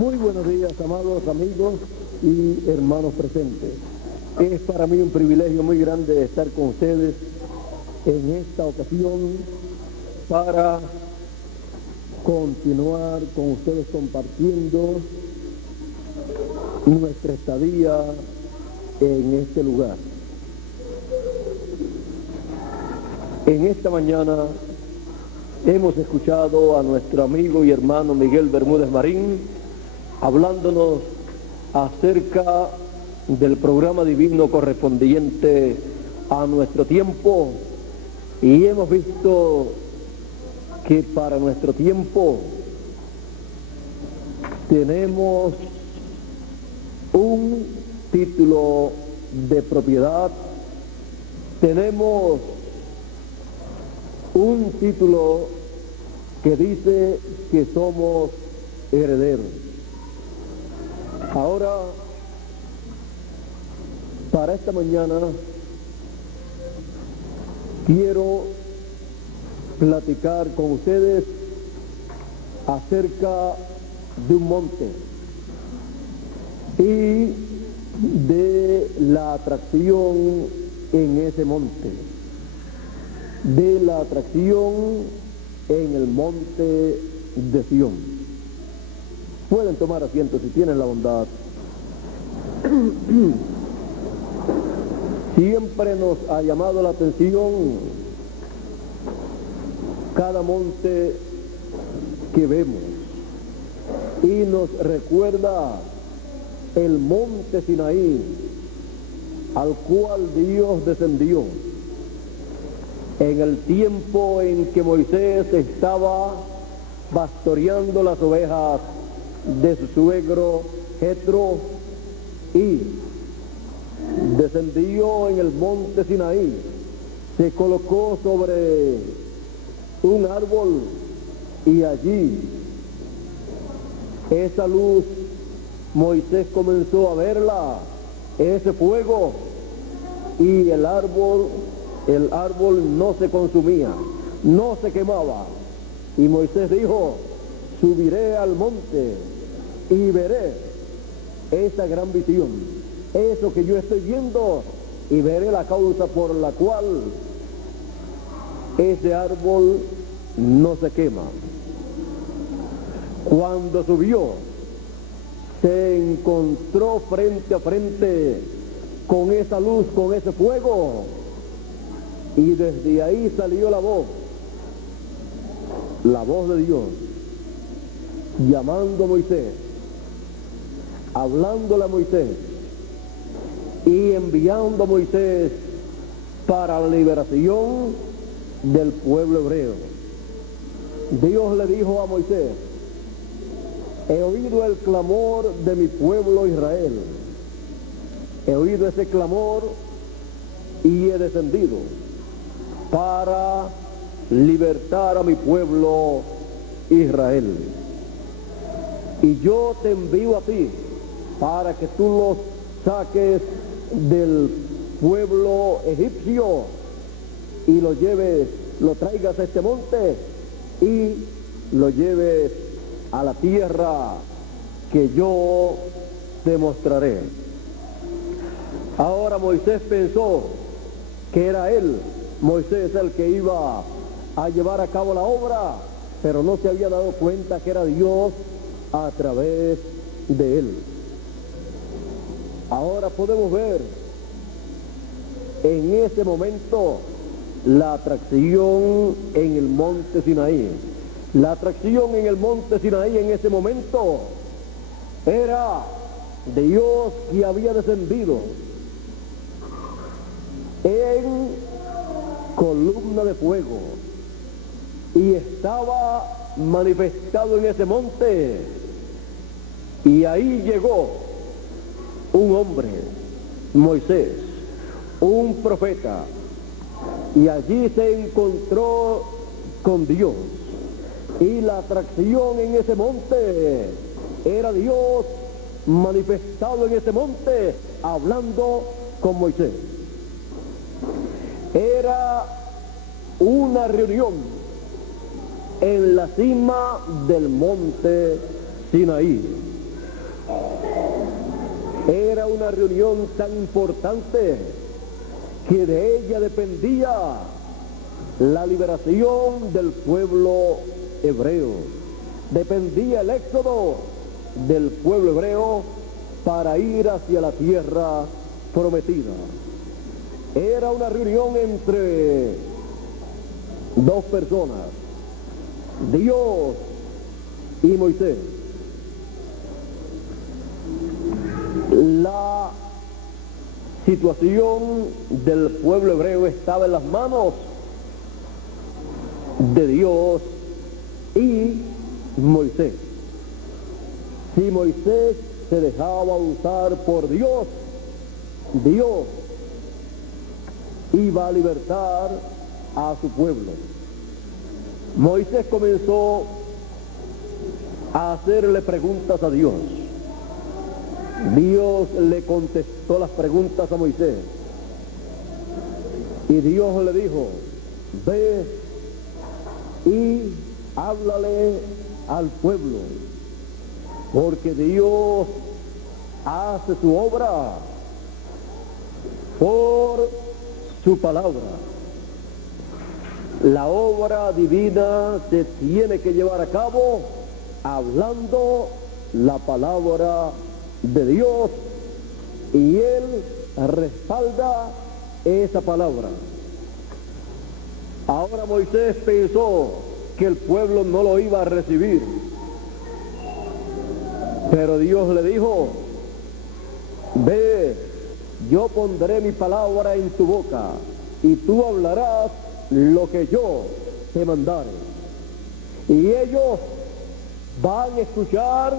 Muy buenos días, amados amigos y hermanos presentes. Es para mí un privilegio muy grande estar con ustedes en esta ocasión para continuar con ustedes compartiendo nuestra estadía en este lugar. En esta mañana hemos escuchado a nuestro amigo y hermano Miguel Bermúdez Marín hablándonos acerca del programa divino correspondiente a nuestro tiempo, y hemos visto que para nuestro tiempo tenemos un título de propiedad, tenemos un título que dice que somos herederos. Ahora, para esta mañana, quiero platicar con ustedes acerca de un monte y de la atracción en ese monte, de la atracción en el monte de Sión. Pueden tomar asiento si tienen la bondad. Siempre nos ha llamado la atención cada monte que vemos y nos recuerda el monte Sinaí al cual Dios descendió en el tiempo en que Moisés estaba pastoreando las ovejas de su suegro Jetro, y descendió en el monte Sinaí, se colocó sobre un árbol y allí esa luz Moisés comenzó a verla, ese fuego, y el árbol no se consumía, no se quemaba, y Moisés dijo: subiré al monte y veré esa gran visión, eso que yo estoy viendo, y veré la causa por la cual ese árbol no se quema. Cuando subió, se encontró frente a frente con esa luz, con ese fuego, y desde ahí salió la voz de Dios, llamando a Moisés, hablándole a Moisés y enviando a Moisés para la liberación del pueblo hebreo. Dios le dijo a Moisés: he oído el clamor de mi pueblo Israel, he oído ese clamor y he descendido para libertar a mi pueblo Israel. Y yo te envío a ti para que tú los saques del pueblo egipcio y lo traigas a este monte y lo lleves a la tierra que yo te mostraré. Ahora Moisés pensó que era él, Moisés, el que iba a llevar a cabo la obra, pero no se había dado cuenta que era Dios a través de él. Ahora podemos ver en ese momento la atracción en el monte Sinaí. La atracción en el monte Sinaí en ese momento era Dios que había descendido en columna de fuego y estaba manifestado en ese monte, y ahí llegó un hombre, Moisés, un profeta, y allí se encontró con Dios, y la atracción en ese monte era Dios manifestado en ese monte hablando con Moisés. Era una reunión en la cima del monte Sinaí. Era una reunión tan importante que de ella dependía la liberación del pueblo hebreo. Dependía el éxodo del pueblo hebreo para ir hacia la tierra prometida. Era una reunión entre dos personas, Dios y Moisés. La situación del pueblo hebreo estaba en las manos de Dios y Moisés. Si Moisés se dejaba usar por Dios, Dios iba a libertar a su pueblo. Moisés comenzó a hacerle preguntas a Dios. Dios le contestó las preguntas a Moisés. Y Dios le dijo, ve y háblale al pueblo, porque Dios hace su obra por su palabra. La obra divina se tiene que llevar a cabo hablando la palabra de Dios, y Él respalda esa palabra. Ahora Moisés pensó que el pueblo no lo iba a recibir, pero Dios le dijo, ve, yo pondré mi palabra en tu boca y tú hablarás lo que yo te mandare, y ellos van a escuchar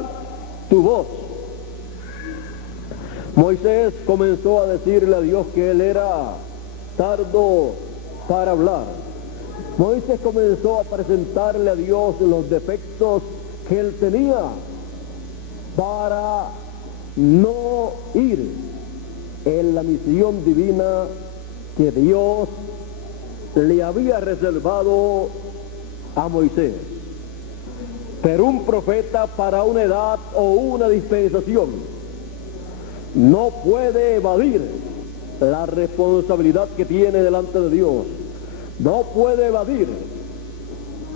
tu voz. Moisés comenzó a decirle a Dios que él era tardo para hablar. Moisés comenzó a presentarle a Dios los defectos que él tenía para no ir en la misión divina que Dios le había reservado a Moisés. Pero un profeta para una edad o una dispensación no puede evadir la responsabilidad que tiene delante de Dios. No puede evadir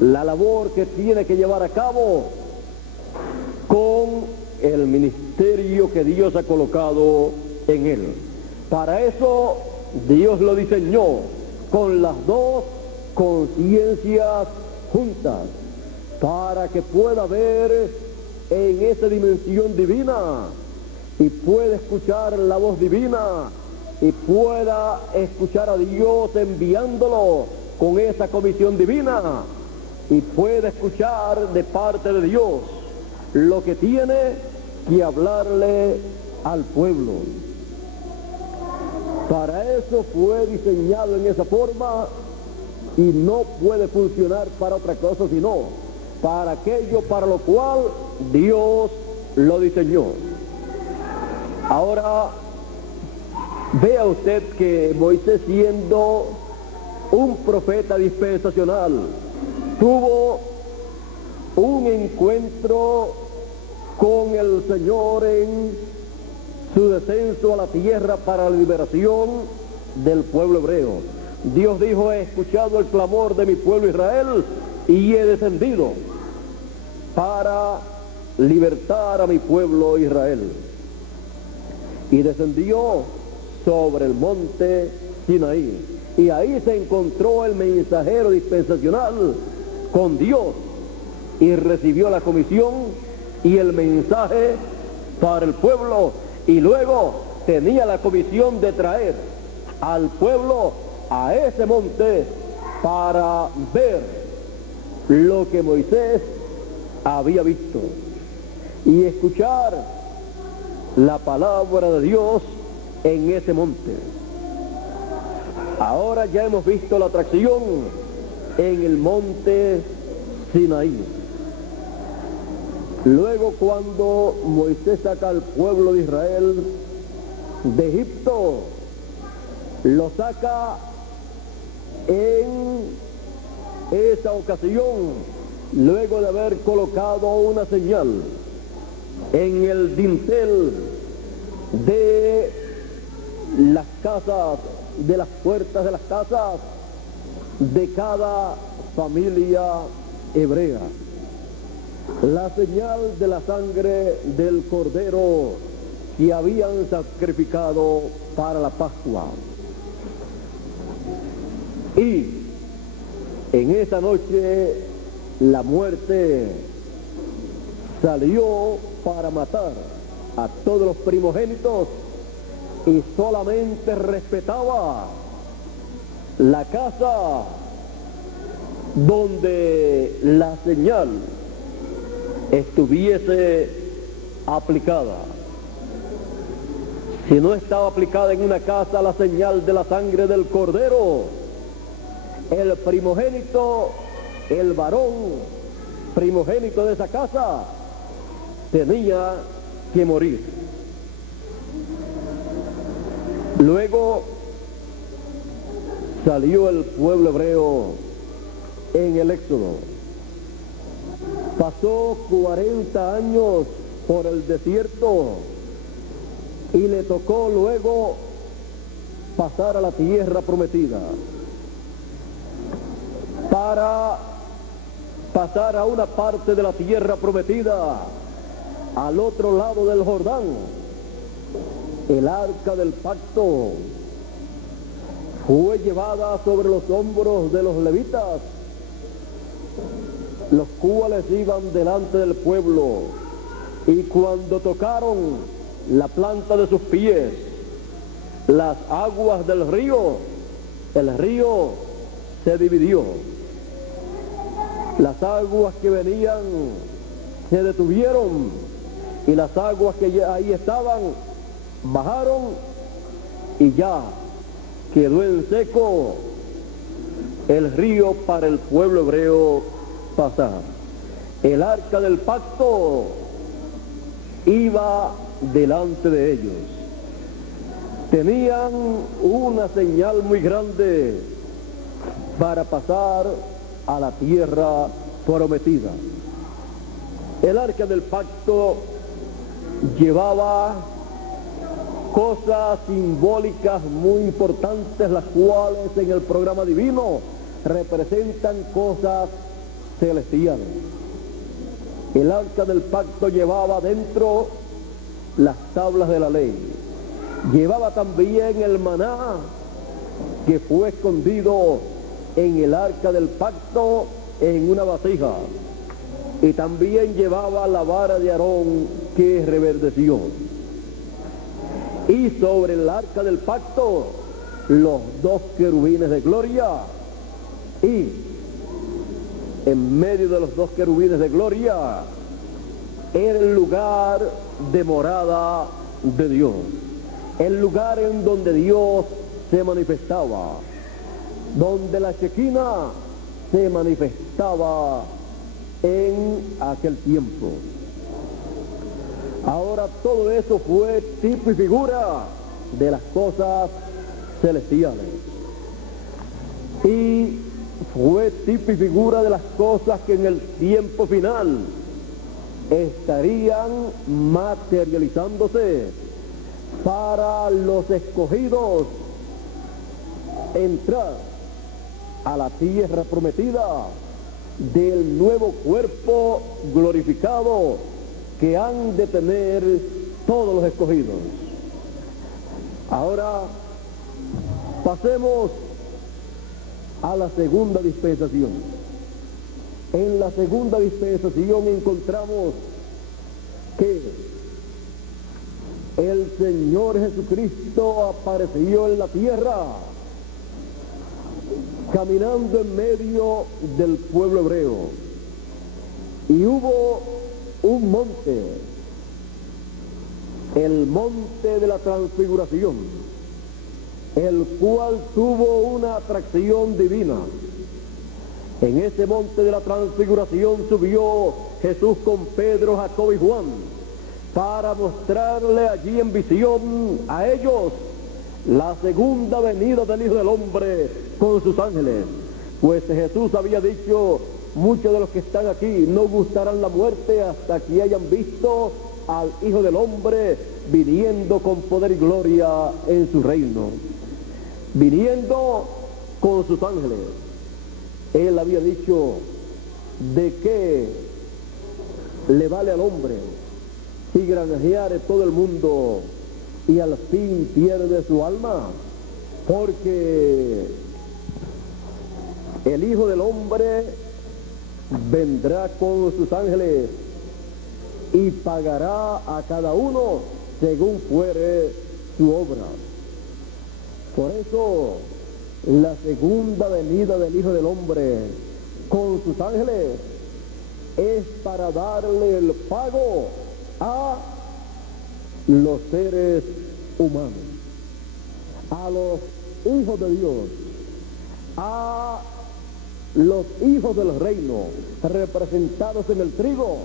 la labor que tiene que llevar a cabo con el ministerio que Dios ha colocado en él. Para eso Dios lo diseñó con las dos conciencias juntas, para que pueda ver en esa dimensión divina y pueda escuchar la voz divina y pueda escuchar a Dios enviándolo con esa comisión divina y pueda escuchar de parte de Dios lo que tiene que hablarle al pueblo. Para eso fue diseñado en esa forma y no puede funcionar para otra cosa sino para aquello para lo cual Dios lo diseñó. Ahora, vea usted que Moisés, siendo un profeta dispensacional, tuvo un encuentro con el Señor en su descenso a la tierra para la liberación del pueblo hebreo. Dios dijo, he escuchado el clamor de mi pueblo Israel y he descendido para libertar a mi pueblo Israel. Y descendió sobre el monte Sinaí, y ahí se encontró el mensajero dispensacional con Dios y recibió la comisión y el mensaje para el pueblo, y luego tenía la comisión de traer al pueblo a ese monte para ver lo que Moisés había visto y escuchar la palabra de Dios en ese monte. Ahora ya hemos visto la atracción en el monte Sinaí. Luego, cuando Moisés saca al pueblo de Israel de Egipto, lo saca en esa ocasión luego de haber colocado una señal en el dintel de las casas, de las puertas de las casas de cada familia hebrea. La señal de la sangre del cordero que habían sacrificado para la Pascua. Y en esa noche la muerte salió para matar a todos los primogénitos y solamente respetaba la casa donde la señal estuviese aplicada. Si no estaba aplicada en una casa la señal de la sangre del cordero, el primogénito, el varón primogénito de esa casa, tenía que morir. Luego salió el pueblo hebreo en el Éxodo. Pasó 40 años por el desierto y le tocó luego pasar a la tierra prometida. Para pasar a una parte de la tierra prometida, al otro lado del Jordán, el arca del pacto fue llevada sobre los hombros de los levitas, los cuales iban delante del pueblo, y cuando tocaron la planta de sus pies las aguas del río, el río se dividió. Las aguas que venían se detuvieron y las aguas que ahí estaban bajaron y ya quedó en seco el río para el pueblo hebreo pasar. El arca del pacto iba delante de ellos. Tenían una señal muy grande para pasar a la tierra prometida. El arca del pacto llevaba cosas simbólicas muy importantes, las cuales en el programa divino representan cosas celestiales. El arca del pacto llevaba dentro las tablas de la ley, llevaba también el maná que fue escondido en el arca del pacto en una vasija, y también llevaba la vara de Aarón que reverdeció. Y sobre el arca del pacto los 2 querubines de gloria, y en medio de los 2 querubines de gloria era el lugar de morada de Dios, el lugar en donde Dios se manifestaba, donde la Shekinah se manifestaba en aquel tiempo. Ahora todo eso fue tipo y figura de las cosas celestiales, y fue tipo y figura de las cosas que en el tiempo final estarían materializándose para los escogidos entrar a la tierra prometida del nuevo cuerpo glorificado que han de tener todos los escogidos. Ahora pasemos a la segunda dispensación. En la segunda dispensación encontramos que el Señor Jesucristo apareció en la tierra caminando en medio del pueblo hebreo, y hubo un monte, el monte de la transfiguración, el cual tuvo una atracción divina. En ese monte de la transfiguración subió Jesús con Pedro, Jacobo y Juan para mostrarle allí en visión a ellos la segunda venida del Hijo del Hombre con sus ángeles. Pues Jesús había dicho: muchos de los que están aquí no gustarán la muerte hasta que hayan visto al Hijo del Hombre viniendo con poder y gloria en su reino, viniendo con sus ángeles. Él había dicho: ¿de qué le vale al hombre si granjeare todo el mundo y al fin pierde su alma? Porque el Hijo del Hombre vendrá con sus ángeles y pagará a cada uno según fuere su obra. Por eso, la segunda venida del Hijo del Hombre con sus ángeles es para darle el pago a los seres humanos, a los hijos de Dios, a los hijos del reino representados en el trigo.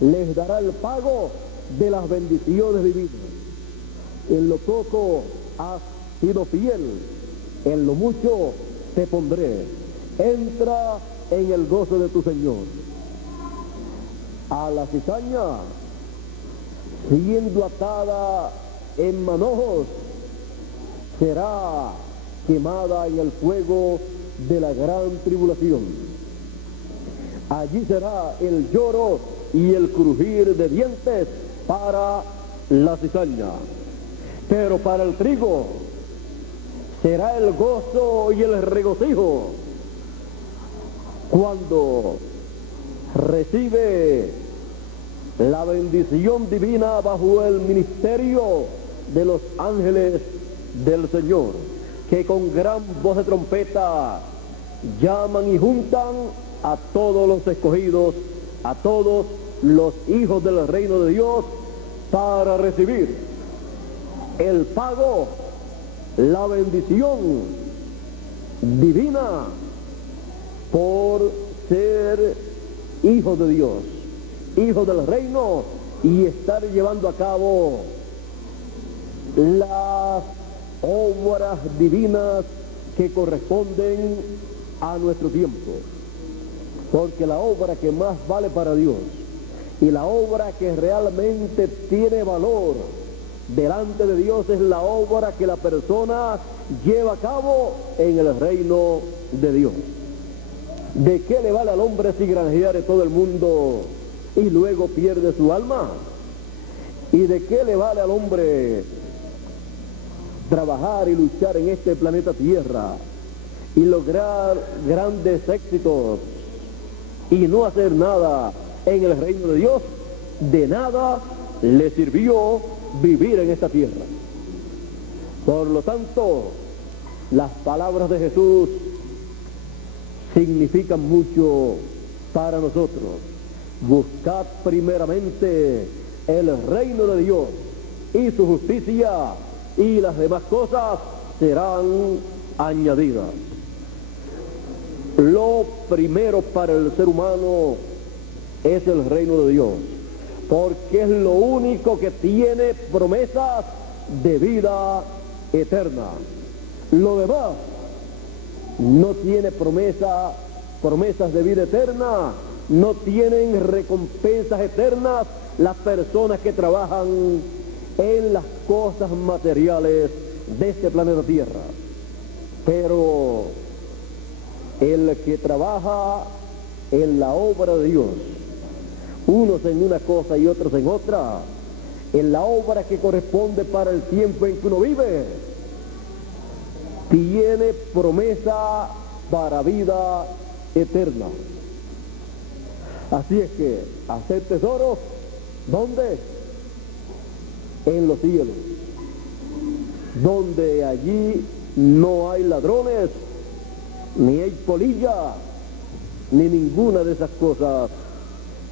Les dará el pago de las bendiciones divinas. En lo poco has sido fiel, en lo mucho te pondré. Entra en el gozo de tu Señor. A la cizaña, siendo atada en manojos, será quemada en el fuego de la gran tribulación. Allí será el lloro y el crujir de dientes para la cizaña, pero para el trigo será el gozo y el regocijo cuando recibe la bendición divina bajo el ministerio de los ángeles del Señor, que con gran voz de trompeta llaman y juntan a todos los escogidos, a todos los hijos del reino de Dios, para recibir el pago, la bendición divina por ser hijos de Dios, hijos del reino, y estar llevando a cabo las obras divinas que corresponden a nuestro tiempo. Porque la obra que más vale para Dios y la obra que realmente tiene valor delante de Dios es la obra que la persona lleva a cabo en el reino de Dios. ¿De qué le vale al hombre si granjeare todo el mundo y luego pierde su alma? ¿Y de qué le vale al hombre trabajar y luchar en este planeta Tierra y lograr grandes éxitos y no hacer nada en el reino de Dios? De nada le sirvió vivir en esta tierra. Por lo tanto, las palabras de Jesús significan mucho para nosotros. Buscad primeramente el reino de Dios y su justicia, y las demás cosas serán añadidas. Lo primero para el ser humano es el reino de Dios, porque es lo único que tiene promesas de vida eterna. Lo demás no tiene promesas de vida eterna, no tienen recompensas eternas las personas que trabajan en las cosas materiales de este planeta Tierra. Pero el que trabaja en la obra de Dios, unos en una cosa y otros en otra, en la obra que corresponde para el tiempo en que uno vive, tiene promesa para vida eterna. Así es que hacer tesoros, ¿dónde? En los cielos, donde allí no hay ladrones, ni hay polilla, ni ninguna de esas cosas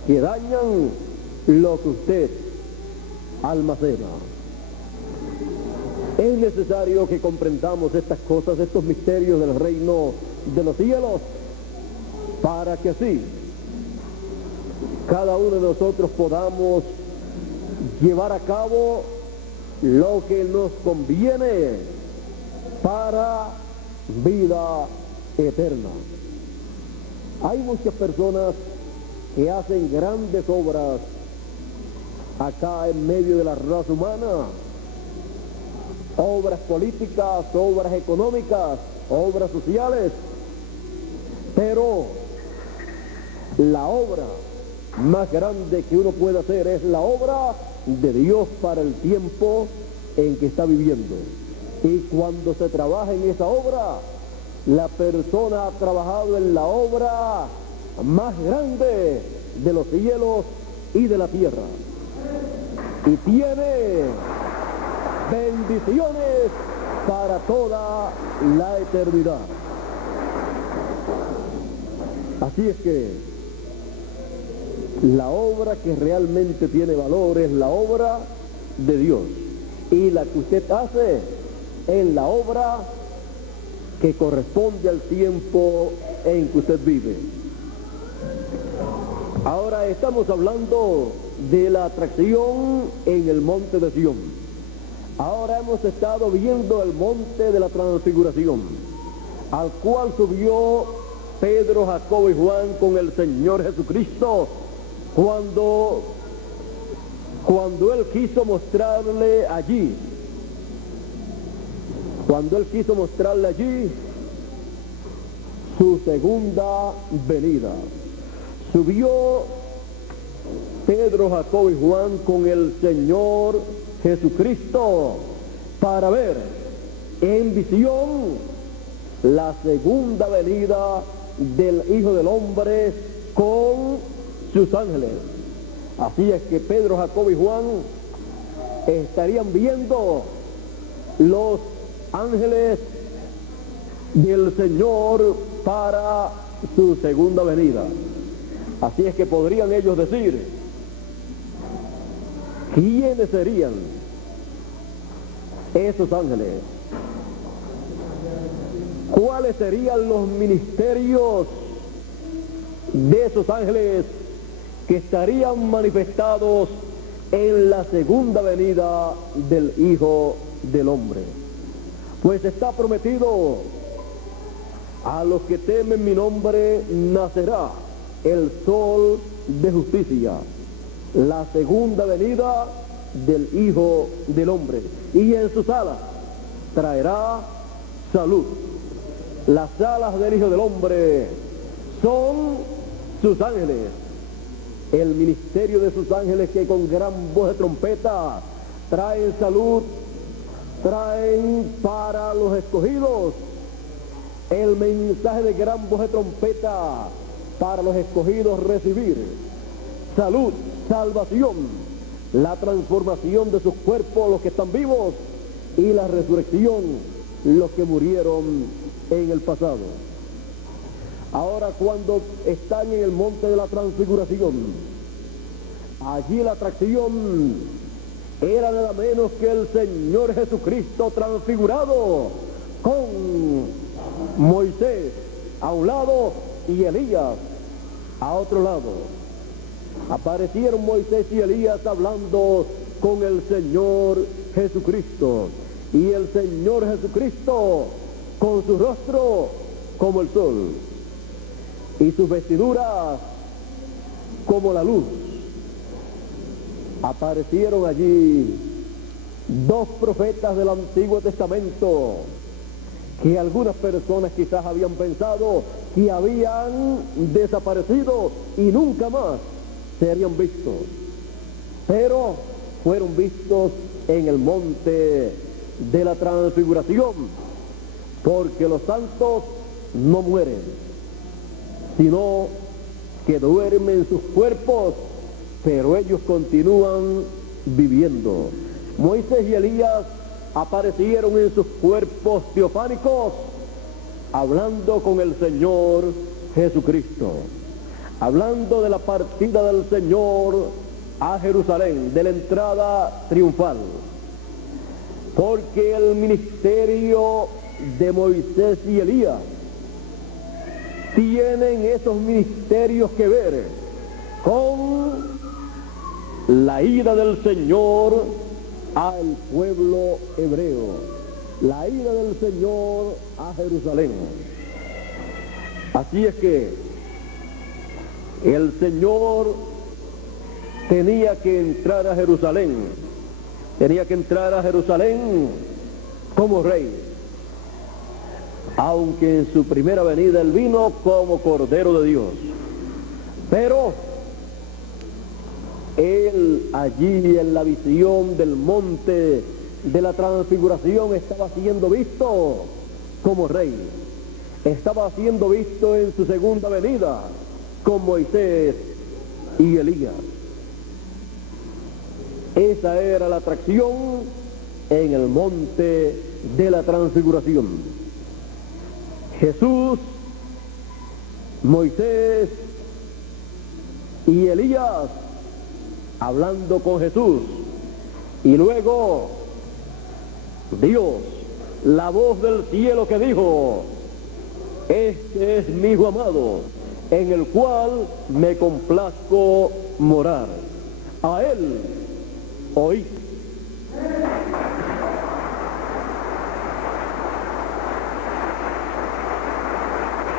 que dañan lo que usted almacena. Es necesario que comprendamos estas cosas, estos misterios del reino de los cielos, para que así cada uno de nosotros podamos llevar a cabo lo que nos conviene para vida eterna. Hay muchas personas que hacen grandes obras acá en medio de la raza humana, obras políticas, obras económicas, obras sociales, pero la obra más grande que uno puede hacer es la obra de Dios para el tiempo en que está viviendo. Y cuando se trabaja en esa obra, la persona ha trabajado en la obra más grande de los cielos y de la tierra, y tiene bendiciones para toda la eternidad. Así es que la obra que realmente tiene valor es la obra de Dios, y la que usted hace es la obra que corresponde al tiempo en que usted vive. Ahora estamos hablando de la atracción en el monte de Sión. Ahora hemos estado viendo el monte de la transfiguración, al cual subió Pedro, Jacobo y Juan con el Señor Jesucristo, cuando él quiso mostrarle allí, su segunda venida. Subió Pedro, Jacobo y Juan con el Señor Jesucristo para ver en visión la segunda venida del Hijo del Hombre con sus ángeles. Así es que Pedro, Jacobo y Juan estarían viendo los ángeles del Señor para su segunda venida. Así es que podrían ellos decir, ¿quiénes serían esos ángeles? ¿Cuáles serían los ministerios de esos ángeles que estarían manifestados en la segunda venida del Hijo del Hombre? Pues está prometido: a los que temen mi nombre nacerá el sol de justicia, la segunda venida del Hijo del Hombre, y en sus alas traerá salud. Las alas del Hijo del Hombre son sus ángeles, el ministerio de sus ángeles, que con gran voz de trompeta traen salud, traen para los escogidos el mensaje de gran voz de trompeta para los escogidos recibir salud, salvación, la transformación de sus cuerpos, los que están vivos, y la resurrección, los que murieron en el pasado. Ahora, cuando están en el monte de la transfiguración, allí la atracción era nada menos que el Señor Jesucristo transfigurado con Moisés a un lado y Elías a otro lado. Aparecieron Moisés y Elías hablando con el Señor Jesucristo, y el Señor Jesucristo con su rostro como el sol y sus vestiduras como la luz. Aparecieron allí dos profetas del Antiguo Testamento que algunas personas quizás habían pensado que habían desaparecido y nunca más serían vistos, pero fueron vistos en el monte de la transfiguración, porque los santos no mueren, sino que duermen sus cuerpos, pero ellos continúan viviendo. Moisés y Elías aparecieron en sus cuerpos teofánicos, hablando con el Señor Jesucristo, hablando de la partida del Señor a Jerusalén, de la entrada triunfal, porque el ministerio de Moisés y Elías tienen esos ministerios que ver con la ida del Señor al pueblo hebreo, la ida del Señor a Jerusalén. Así es que el Señor tenía que entrar a Jerusalén. Tenía que entrar a Jerusalén como rey. Aunque en su primera venida él vino como Cordero de Dios. Pero él allí en la visión del monte de la transfiguración estaba siendo visto como rey. Estaba siendo visto en su segunda venida con Moisés y Elías. Esa era la atracción en el monte de la transfiguración. Jesús, Moisés y Elías hablando con Jesús, y luego Dios, la voz del cielo que dijo: este es mi Hijo amado, en el cual me complazco morar. A él oí.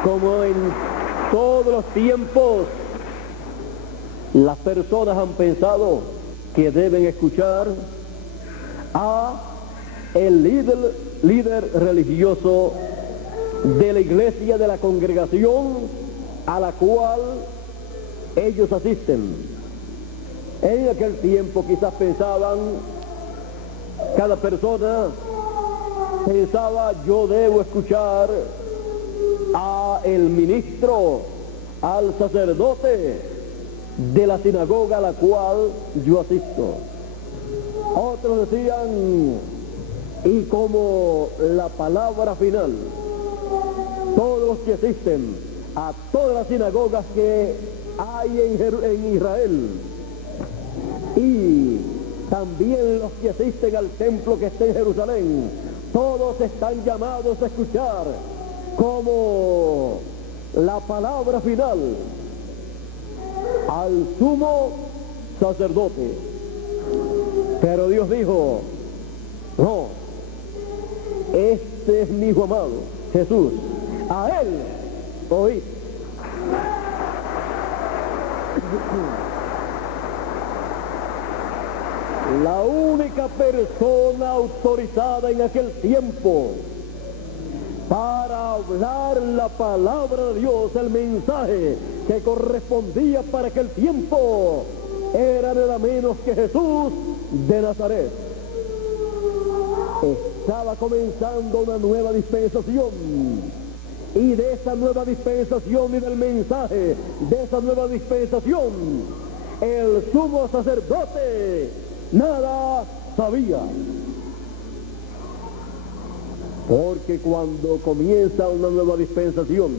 Como en todos los tiempos, las personas han pensado que deben escuchar a el líder religioso de la iglesia, de la congregación a la cual ellos asisten. En aquel tiempo quizás pensaban, cada persona pensaba: yo debo escuchar a el ministro, al sacerdote de la sinagoga a la cual yo asisto. Otros decían, y como la palabra final, todos los que asisten a todas las sinagogas que hay en Israel, y también los que asisten al templo que está en Jerusalén, todos están llamados a escuchar como la palabra final al sumo sacerdote. Pero Dios dijo: no, este es mi Hijo amado, Jesús, a él oíd. La única persona autorizada en aquel tiempo para hablar la palabra de Dios, el mensaje que correspondía para aquel tiempo, era nada menos que Jesús de Nazaret. Estaba comenzando una nueva dispensación, y de esa nueva dispensación y del mensaje de esa nueva dispensación, el sumo sacerdote nada sabía. Porque cuando comienza una nueva dispensación,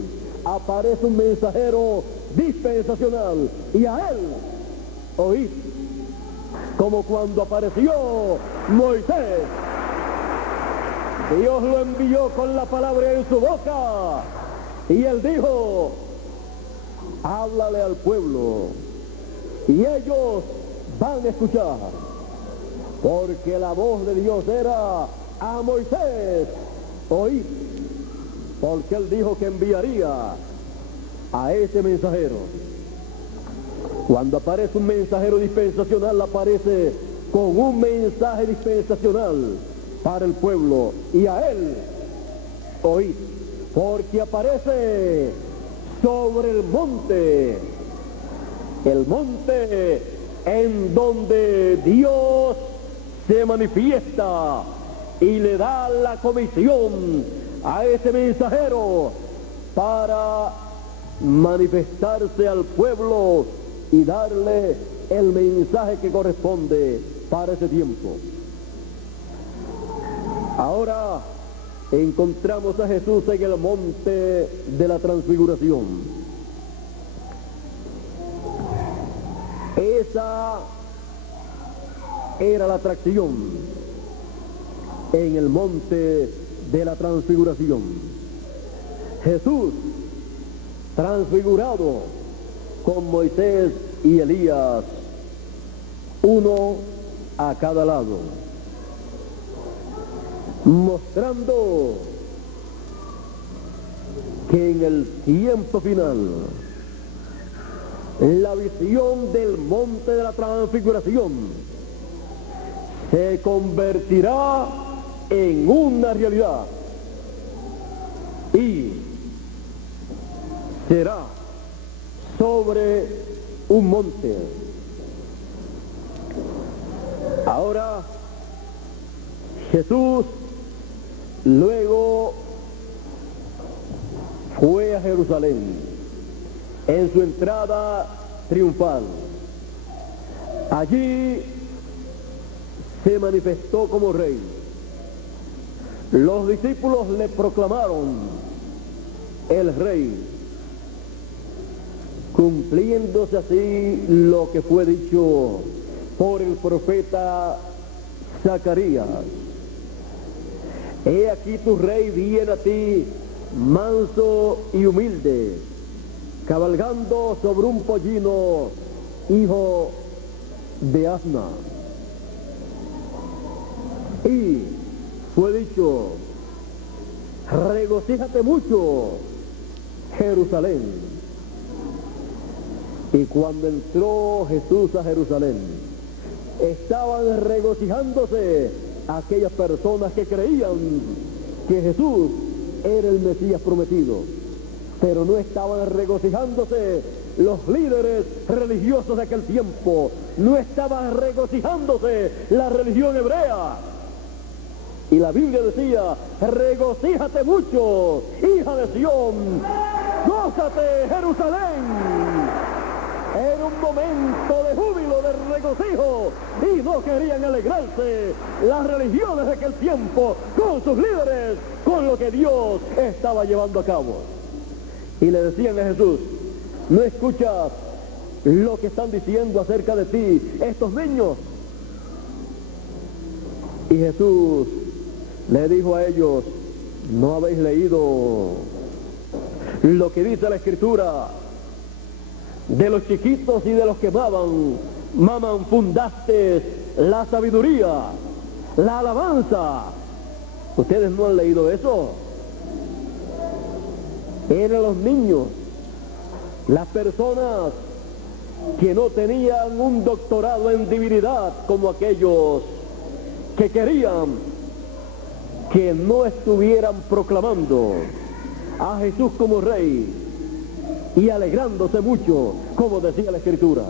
aparece un mensajero dispensacional, y a él oíd. Como cuando apareció Moisés, Dios lo envió con la palabra en su boca, y él dijo: háblale al pueblo, y ellos van a escuchar. Porque la voz de Dios era: a Moisés oíd. Porque él dijo que enviaría a ese mensajero. Cuando aparece un mensajero dispensacional, aparece con un mensaje dispensacional para el pueblo, y a él oíd. Porque aparece sobre el monte en donde Dios se manifiesta y le da la comisión a ese mensajero para manifestarse al pueblo y darle el mensaje que corresponde para ese tiempo. Ahora encontramos a Jesús en el monte de la transfiguración. Esa era la atracción en el monte de la transfiguración. Jesús transfigurado con Moisés y Elías, uno a cada lado, mostrando que en el tiempo final la visión del monte de la transfiguración se convertirá en una realidad y será sobre un monte. Ahora Jesús luego fue a Jerusalén en su entrada triunfal. Allí se manifestó como rey. Los discípulos le proclamaron el rey, cumpliéndose así lo que fue dicho por el profeta Zacarías. He aquí tu rey viene a ti, manso y humilde, cabalgando sobre un pollino, hijo de asna. Y fue dicho, regocíjate mucho, Jerusalén. Y cuando entró Jesús a Jerusalén, estaban regocijándose aquellas personas que creían que Jesús era el Mesías prometido, pero no estaban regocijándose los líderes religiosos de aquel tiempo, no estaban regocijándose la religión hebrea. Y la Biblia decía, regocíjate mucho, hija de Sión, gózate, Jerusalén. Era un momento de júbilo, de regocijo, y no querían alegrarse las religiones de aquel tiempo con sus líderes, con lo que Dios estaba llevando a cabo. Y le decían a Jesús, ¿no escuchas lo que están diciendo acerca de ti estos niños? Y Jesús le dijo a ellos, ¿no habéis leído lo que dice la Escritura? De los chiquitos y de los que maman fundaste la sabiduría, la alabanza. ¿Ustedes no han leído eso? Eran los niños, las personas que no tenían un doctorado en divinidad como aquellos que querían que no estuvieran proclamando a Jesús como rey y alegrándose mucho, como decía la Escritura.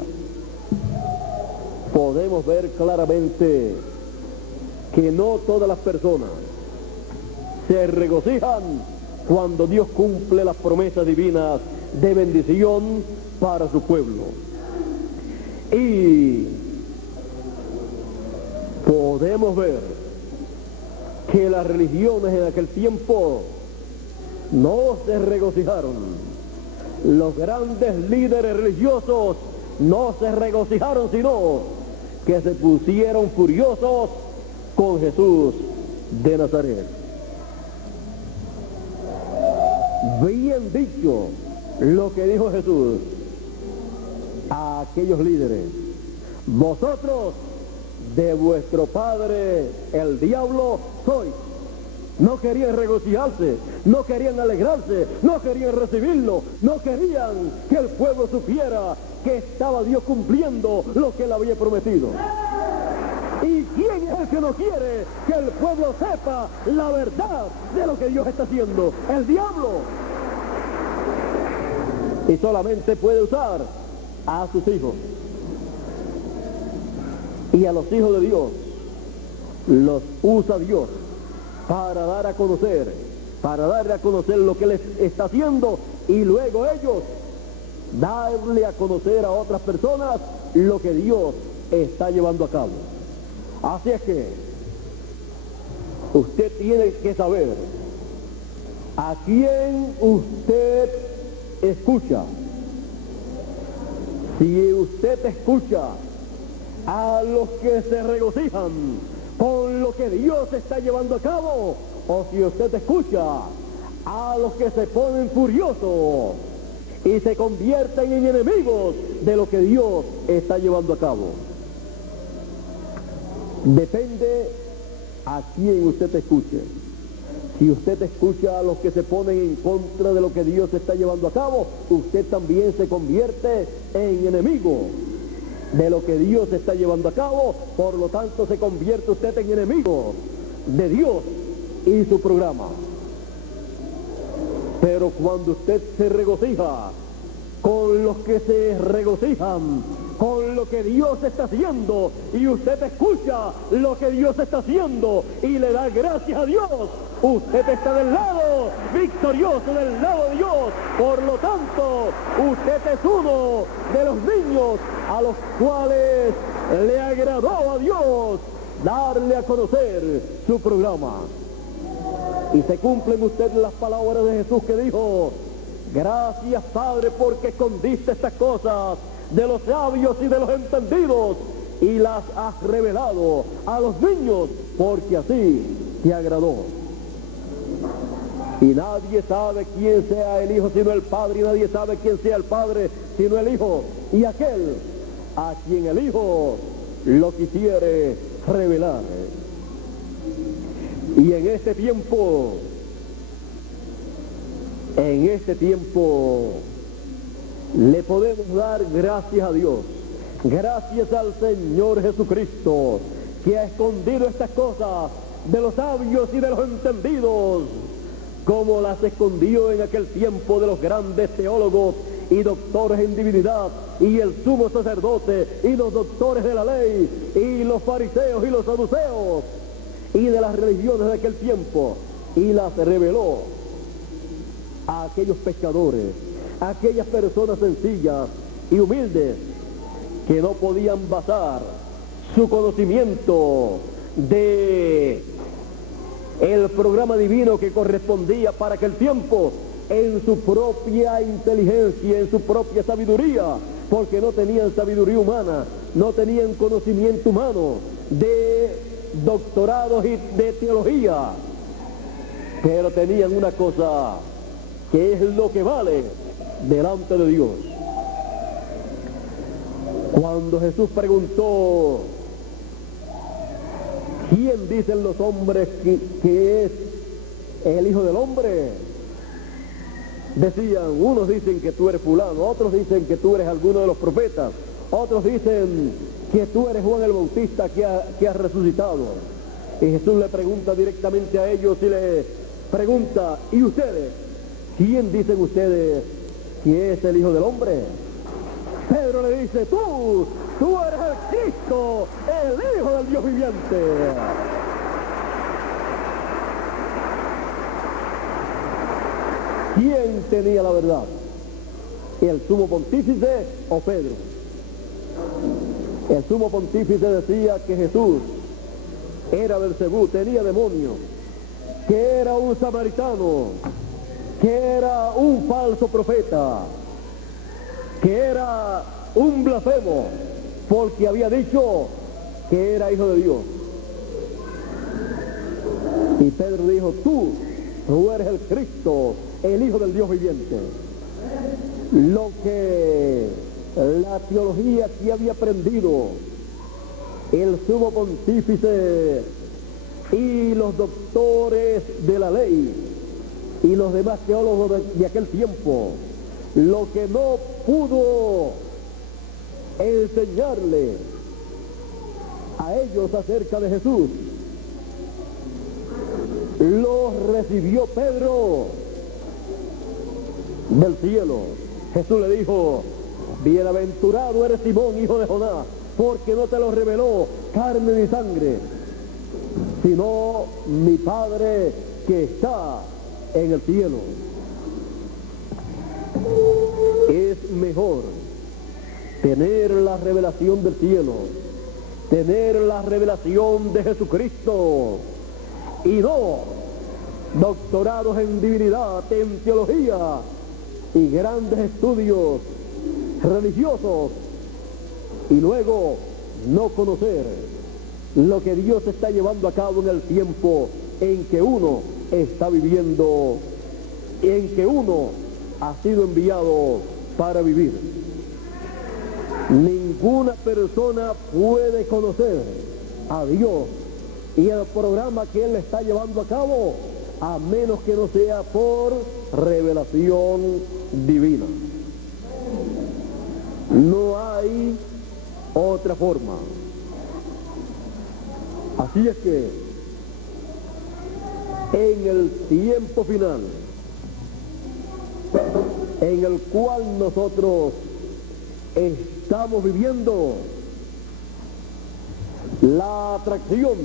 Podemos ver claramente que no todas las personas se regocijan cuando Dios cumple las promesas divinas de bendición para su pueblo. Y podemos ver que las religiones en aquel tiempo no se regocijaron. Los grandes líderes religiosos no se regocijaron, sino que se pusieron furiosos con Jesús de Nazaret. Bien dicho lo que dijo Jesús a aquellos líderes: vosotros de vuestro padre el diablo sois. No querían regocijarse, no querían alegrarse, no querían recibirlo, no querían que el pueblo supiera que estaba Dios cumpliendo lo que él había prometido. ¿Y quién es el que no quiere que el pueblo sepa la verdad de lo que Dios está haciendo? El diablo. Y solamente puede usar a sus hijos. Y a los hijos de Dios los usa Dios para dar a conocer, lo que Él está haciendo, y luego ellos darle a conocer a otras personas lo que Dios está llevando a cabo. Así es que usted tiene que saber a quién usted escucha. Si usted escucha a los que se regocijan con lo que Dios está llevando a cabo, o si usted escucha a los que se ponen furiosos y se convierten en enemigos de lo que Dios está llevando a cabo. Depende a quién usted escuche. Si usted escucha a los que se ponen en contra de lo que Dios está llevando a cabo, usted también se convierte en enemigo de lo que Dios está llevando a cabo. Por lo tanto, se convierte usted en enemigo de Dios y su programa. Pero cuando usted se regocija con los que se regocijan con lo que Dios está haciendo, y usted escucha lo que Dios está haciendo y le da gracias a Dios, usted está del lado victorioso, del lado de Dios. Por lo tanto, usted es uno de los niños a los cuales le agradó a Dios darle a conocer su programa. Y se cumplen usted las palabras de Jesús que dijo: gracias, Padre, porque escondiste estas cosas de los sabios y de los entendidos y las has revelado a los niños, porque así te agradó. Y nadie sabe quién sea el Hijo sino el Padre, y nadie sabe quién sea el Padre sino el Hijo, y aquel a quien el Hijo lo quisiere revelar. Y en este tiempo le podemos dar gracias a Dios, gracias al Señor Jesucristo, que ha escondido estas cosas de los sabios y de los entendidos, como las escondió en aquel tiempo de los grandes teólogos y doctores en divinidad, y el sumo sacerdote, y los doctores de la ley, y los fariseos y los saduceos, y de las religiones de aquel tiempo, y las reveló a aquellos pescadores, a aquellas personas sencillas y humildes que no podían basar su conocimiento de el programa divino que correspondía para aquel tiempo en su propia inteligencia, en su propia sabiduría, porque no tenían sabiduría humana, no tenían conocimiento humano de doctorados y de teología, pero tenían una cosa que es lo que vale delante de Dios. Cuando Jesús preguntó: ¿quién dicen los hombres que es el Hijo del Hombre? Decían, unos dicen que tú eres fulano, otros dicen que tú eres alguno de los profetas, otros dicen que tú eres Juan el Bautista que ha resucitado. Y Jesús le pregunta directamente a ellos y les pregunta: ¿y ustedes? ¿Quién dicen ustedes que es el Hijo del Hombre? Pedro le dice: tú eres el Cristo, el Hijo del Dios viviente. ¿Quién tenía la verdad? ¿El sumo pontífice o Pedro? El sumo pontífice decía que Jesús era Belcebú, tenía demonios, que era un samaritano, que era un falso profeta, que era un blasfemo, porque había dicho que era hijo de Dios. Y Pedro dijo: tú eres el Cristo, el Hijo del Dios viviente. Lo que la teología que había aprendido el sumo pontífice y los doctores de la ley y los demás teólogos de aquel tiempo, lo que no pudo enseñarle a ellos acerca de Jesús, lo recibió Pedro del cielo. Jesús le dijo: bienaventurado eres Simón, hijo de Jonás, porque no te lo reveló carne ni sangre, sino mi Padre que está en el cielo. Es mejor tener la revelación del cielo, tener la revelación de Jesucristo, y no doctorados en divinidad, en teología y grandes estudios religiosos, y luego no conocer lo que Dios está llevando a cabo en el tiempo en que uno está viviendo, en que uno ha sido enviado para vivir. Ninguna persona puede conocer a Dios y el programa que Él está llevando a cabo a menos que no sea por revelación divina. No hay otra forma. Así es que en el tiempo final, en el cual nosotros estamos viviendo, la atracción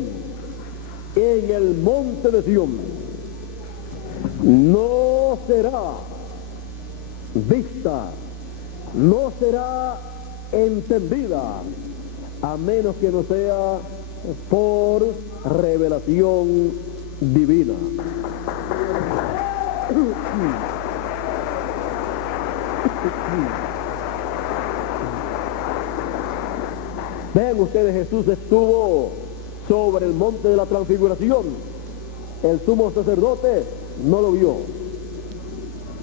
en el monte de Sión no será vista, no será entendida, a menos que no sea por revelación divina. Vean ustedes, Jesús estuvo sobre el monte de la transfiguración. El sumo sacerdote no lo vio.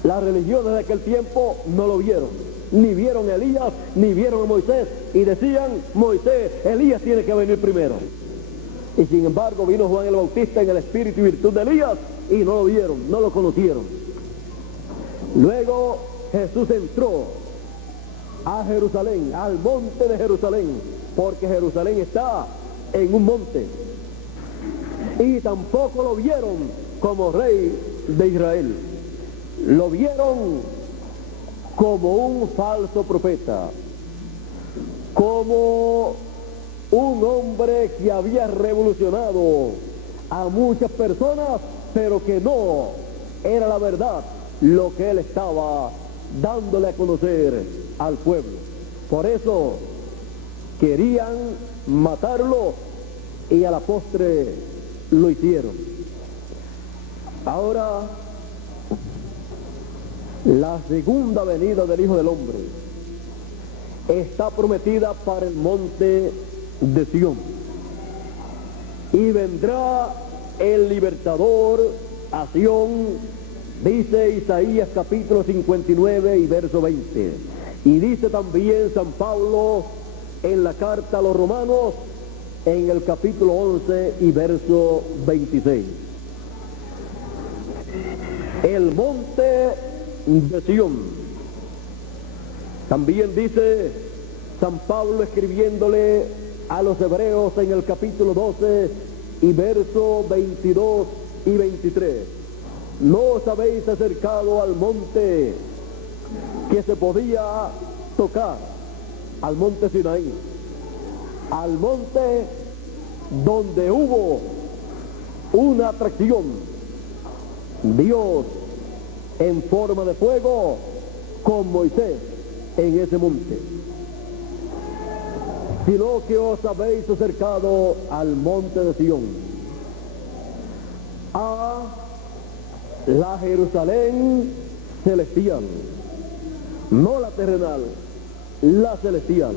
Las religiones de aquel tiempo no lo vieron. Ni vieron a Elías, ni vieron a Moisés. Y decían, Moisés, Elías tiene que venir primero. Y sin embargo vino Juan el Bautista en el espíritu y virtud de Elías y no lo vieron, no lo conocieron. Luego Jesús entró a Jerusalén, al monte de Jerusalén, porque Jerusalén está en un monte. Y tampoco lo vieron como rey de Israel. Lo vieron como un falso profeta, como un hombre que había revolucionado a muchas personas, pero que no era la verdad lo que él estaba dándole a conocer al pueblo. Por eso querían matarlo y a la postre lo hicieron. Ahora, la segunda venida del Hijo del Hombre está prometida para el monte de Sión. Y vendrá el libertador a Sión, dice Isaías capítulo 59 y verso 20. Y dice también San Pablo en la carta a los Romanos, en el capítulo 11 y verso 26. El monte de Sión. También dice San Pablo escribiéndole a los hebreos en el capítulo 12 y verso 22 y 23. No os habéis acercado al monte que se podía tocar, al monte Sinaí, al monte donde hubo una atracción, Dios en forma de fuego con Moisés en ese monte, sino que os habéis acercado al monte de Sión, a la Jerusalén celestial, no la terrenal, la celestial.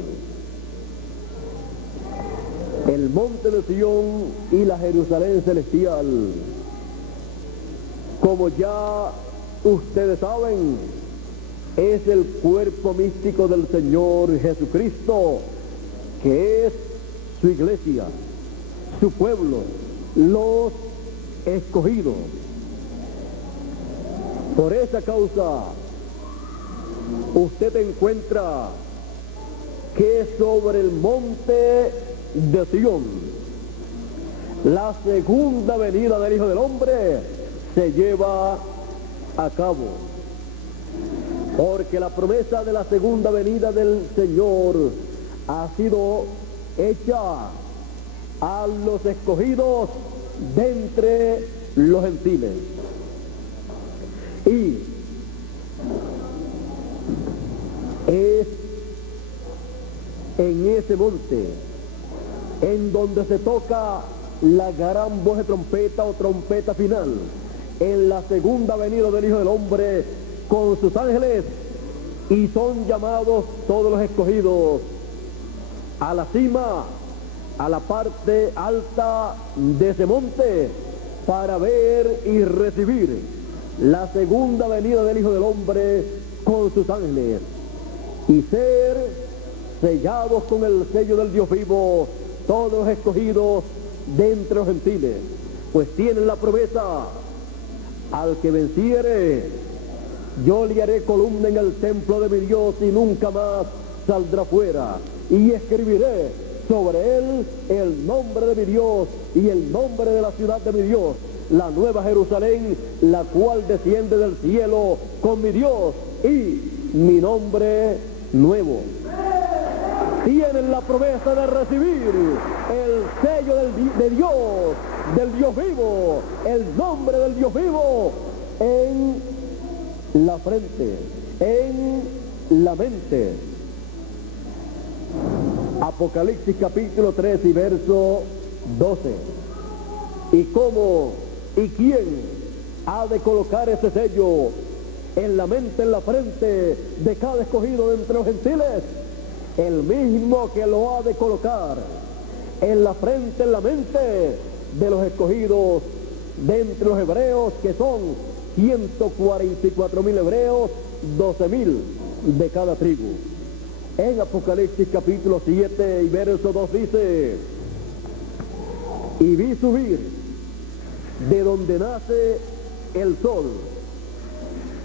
El monte de Sión y la Jerusalén celestial, como ya ustedes saben, es el cuerpo místico del Señor Jesucristo, que es su iglesia, su pueblo, los escogidos. Por esa causa, usted encuentra que sobre el monte de Sión, la segunda venida del Hijo del Hombre se lleva a cabo, porque la promesa de la segunda venida del Señor ha sido hecha a los escogidos de entre los gentiles. Y es en ese monte en donde se toca la gran voz de trompeta o trompeta final, en la segunda venida del Hijo del Hombre con sus ángeles, y son llamados todos los escogidos a la cima, a la parte alta de ese monte, para ver y recibir la segunda venida del Hijo del Hombre con sus ángeles y ser sellados con el sello del Dios vivo todos los escogidos de entre los gentiles, pues tienen la promesa al que venciere, yo le haré columna en el templo de mi Dios y nunca más saldrá fuera. Y escribiré sobre él el nombre de mi Dios y el nombre de la ciudad de mi Dios, la nueva Jerusalén, la cual desciende del cielo con mi Dios y mi nombre nuevo. Tienen la promesa de recibir el sello de Dios, del Dios vivo, el nombre del Dios vivo en la frente, en la mente. Apocalipsis capítulo 3 y verso 12. ¿Y cómo y quién ha de colocar ese sello en la mente, en la frente de cada escogido de entre los gentiles? El mismo que lo ha de colocar en la frente, en la mente de los escogidos de entre los hebreos, que son 144,000 hebreos, 12,000 de cada tribu. En Apocalipsis capítulo 7 y verso 2 dice: y vi subir de donde nace el sol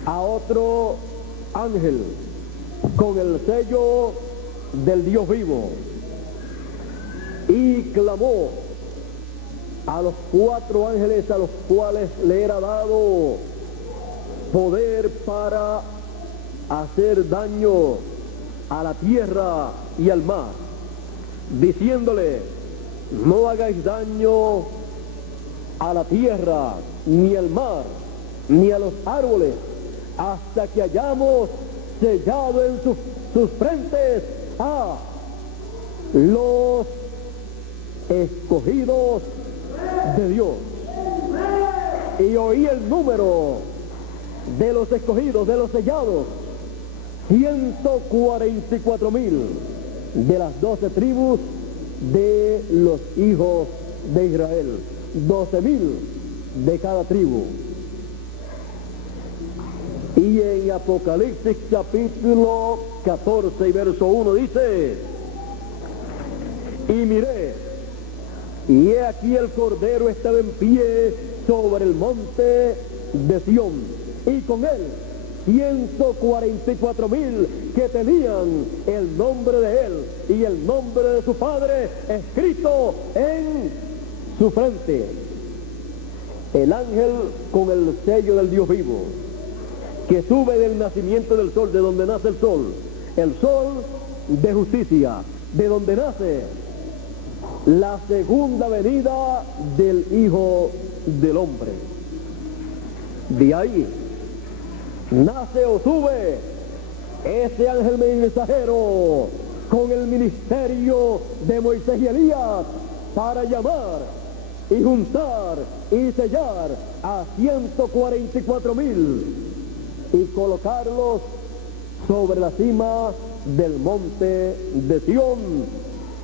a otro ángel con el sello del Dios vivo, y clamó a los 4 ángeles a los cuales le era dado poder para hacer daño a la tierra y al mar, diciéndole: no hagáis daño a la tierra, ni al mar, ni a los árboles, hasta que hayamos sellado en sus frentes a los escogidos de Dios. Y oí el número de los escogidos, de los sellados: 144,000 de las 12 tribus de los hijos de Israel, 12,000 de cada tribu. Y en Apocalipsis capítulo 14 y verso 1 dice: y miré, y he aquí el Cordero estaba en pie sobre el monte de Sión, y con él 144,000 que tenían el nombre de él y el nombre de su padre escrito en su frente. El ángel con el sello del Dios vivo, que sube del nacimiento del sol, de donde nace el sol de justicia, de donde nace la segunda venida del Hijo del Hombre. De ahí nace o sube ese ángel mensajero con el ministerio de Moisés y Elías para llamar y juntar y sellar a 144,000 y colocarlos sobre la cima del monte de Sión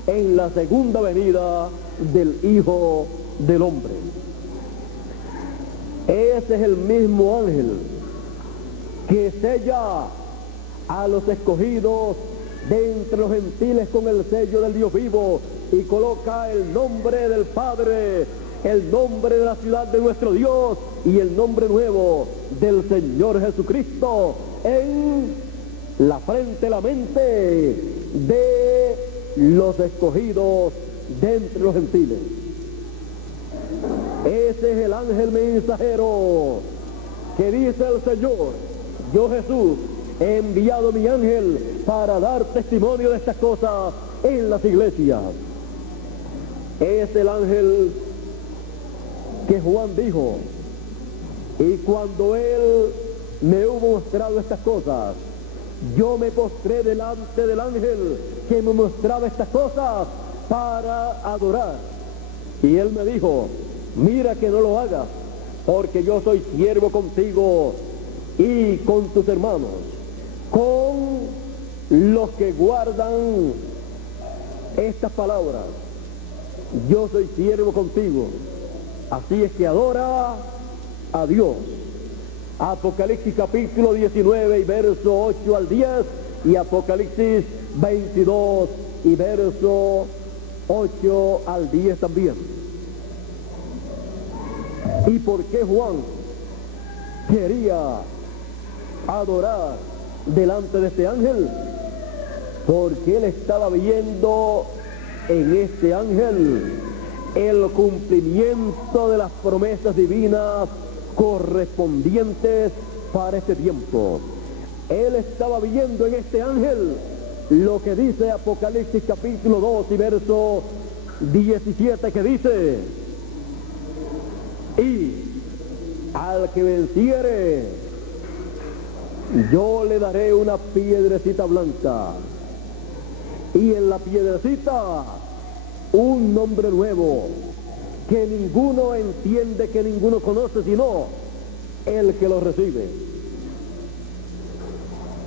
en la segunda venida del Hijo del Hombre. Ese es el mismo ángel que sella a los escogidos de entre los gentiles con el sello del Dios vivo y coloca el nombre del Padre, el nombre de la ciudad de nuestro Dios y el nombre nuevo del Señor Jesucristo en la frente, la mente de los escogidos de entre los gentiles. Ese es el ángel mensajero que dice el Señor: yo, Jesús, he enviado mi ángel para dar testimonio de estas cosas en las iglesias. Es el ángel que Juan dijo: y cuando él me hubo mostrado estas cosas, yo me postré delante del ángel que me mostraba estas cosas para adorar. Y él me dijo: mira que no lo hagas, porque yo soy siervo contigo y con tus hermanos, con los que guardan estas palabras. Yo soy siervo contigo, así es que adora a Dios. Apocalipsis capítulo 19 y verso 8 al 10 y Apocalipsis 22 y verso 8 al 10 también. ¿Y por qué Juan quería adorar delante de este ángel, porque él estaba viendo en este ángel el cumplimiento de las promesas divinas correspondientes para este tiempo. Él estaba viendo en este ángel lo que dice Apocalipsis capítulo 2 y verso 17, que dice: y al que venciere, yo le daré una piedrecita blanca, y en la piedrecita un nombre nuevo, que ninguno entiende, que ninguno conoce, sino el que lo recibe.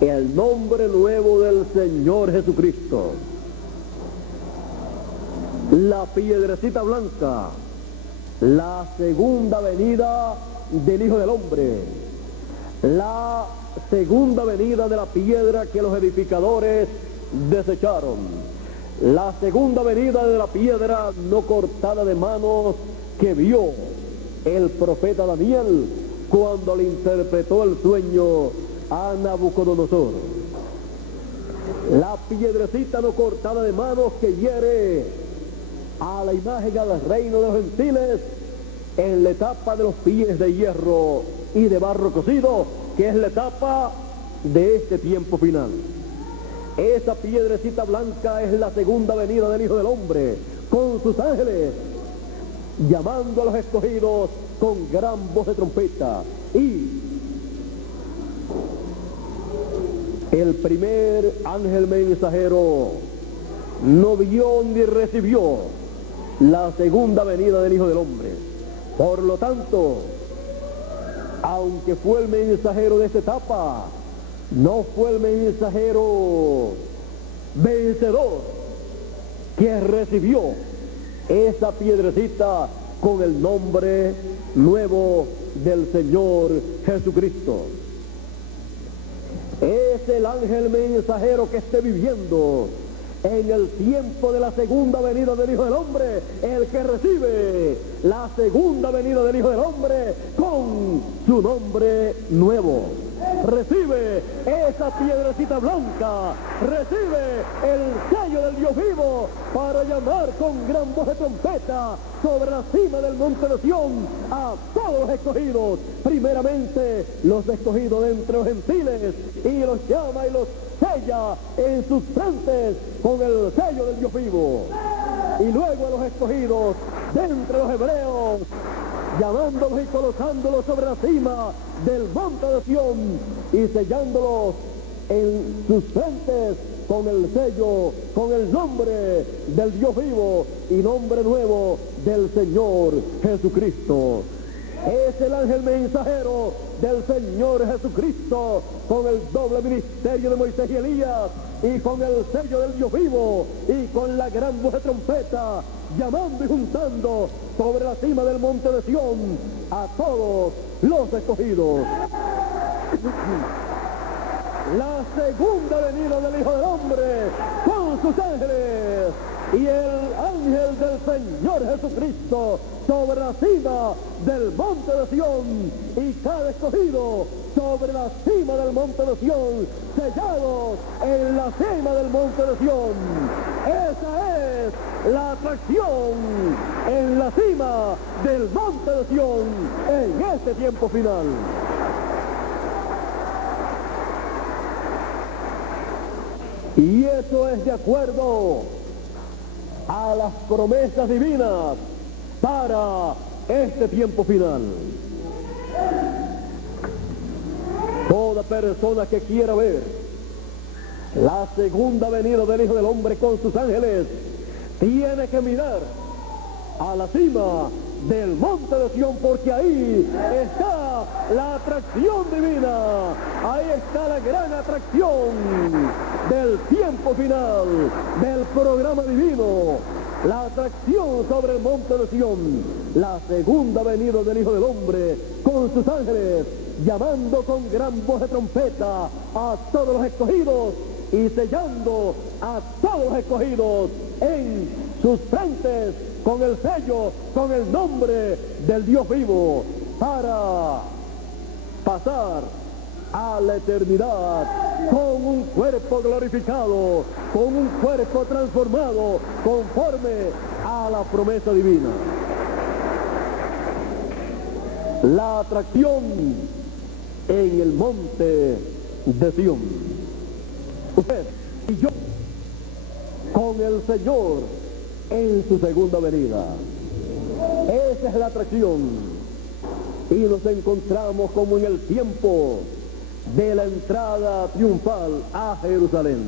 El nombre nuevo del Señor Jesucristo. La piedrecita blanca, la segunda venida del Hijo del Hombre, la segunda venida de la piedra que los edificadores desecharon, la segunda venida de la piedra no cortada de manos que vio el profeta Daniel cuando le interpretó el sueño a Nabucodonosor. La piedrecita no cortada de manos que hiere a la imagen del reino de los gentiles en la etapa de los pies de hierro y de barro cocido, que es la etapa de este tiempo final. Esa piedrecita blanca es la segunda venida del Hijo del Hombre con sus ángeles, llamando a los escogidos con gran voz de trompeta. Y el primer ángel mensajero no vio ni recibió la segunda venida del Hijo del Hombre. Por lo tanto, aunque fue el mensajero de esta etapa, no fue el mensajero vencedor que recibió esa piedrecita con el nombre nuevo del Señor Jesucristo. Es el ángel mensajero que esté viviendo en el tiempo de la segunda venida del Hijo del Hombre, el que recibe la segunda venida del Hijo del Hombre con su nombre nuevo. Recibe esa piedrecita blanca, recibe el sello del Dios vivo para llamar con gran voz de trompeta sobre la cima del monte de Sión a todos los escogidos, primeramente los escogidos de entre los gentiles, y los llama y los sella en sus frentes con el sello del Dios vivo. Y luego a los escogidos de entre los hebreos, llamándolos y colocándolos sobre la cima del monte de Sión y sellándolos en sus frentes con el sello, con el nombre del Dios vivo y nombre nuevo del Señor Jesucristo. Es el ángel mensajero del Señor Jesucristo con el doble ministerio de Moisés y Elías y con el sello del Dios vivo y con la gran voz de trompeta, llamando y juntando sobre la cima del monte de Sión a todos los escogidos. La segunda venida del Hijo del Hombre con sus ángeles y el ángel del Señor Jesucristo sobre la cima del monte de Sión y cada escogido sobre la cima del monte de Sión, sellados en la cima del monte de Sión. Esa es la atracción en la cima del monte de Sión en este tiempo final. Y eso es de acuerdo a las promesas divinas para este tiempo final. Toda persona que quiera ver la segunda venida del Hijo del Hombre con sus ángeles tiene que mirar a la cima del monte de Sión, porque ahí está la atracción divina, ahí está la gran atracción del tiempo final, del programa divino, la atracción sobre el monte de Sión, la segunda venida del Hijo del Hombre con sus ángeles, llamando con gran voz de trompeta a todos los escogidos y sellando a todos los escogidos en sus frentes con el sello, con el nombre del Dios vivo, para pasar a la eternidad con un cuerpo glorificado, con un cuerpo transformado conforme a la promesa divina. La atracción en el monte de Sión. Usted y yo con el Señor en su segunda venida. Esa es la atracción. Y nos encontramos como en el tiempo de la entrada triunfal a Jerusalén.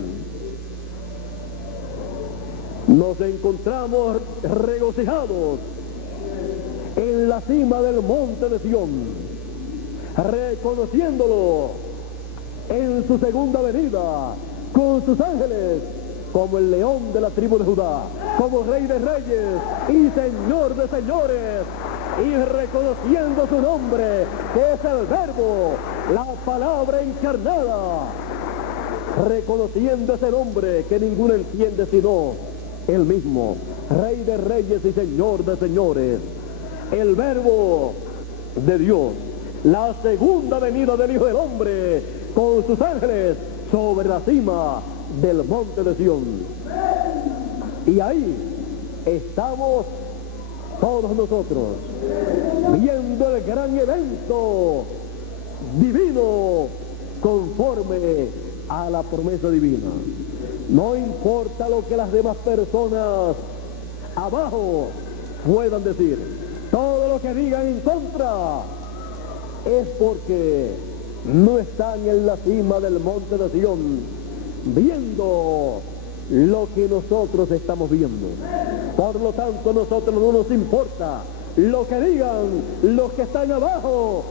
Nos encontramos regocijados en la cima del monte de Sión, reconociéndolo en su segunda venida con sus ángeles, como el león de la tribu de Judá, como rey de reyes y señor de señores, y reconociendo su nombre, que es el Verbo, la palabra encarnada, reconociendo ese nombre que ninguno entiende sino él mismo, rey de reyes y señor de señores, el Verbo de Dios, la segunda venida del Hijo del Hombre con sus ángeles sobre la cima del monte de Sión. Y ahí estamos todos nosotros viendo el gran evento divino conforme a la promesa divina. No importa lo que las demás personas abajo puedan decir, todo lo que digan en contra es porque no están en la cima del monte de Sión viendo lo que nosotros estamos viendo. Por lo tanto, a nosotros no nos importa lo que digan los que están abajo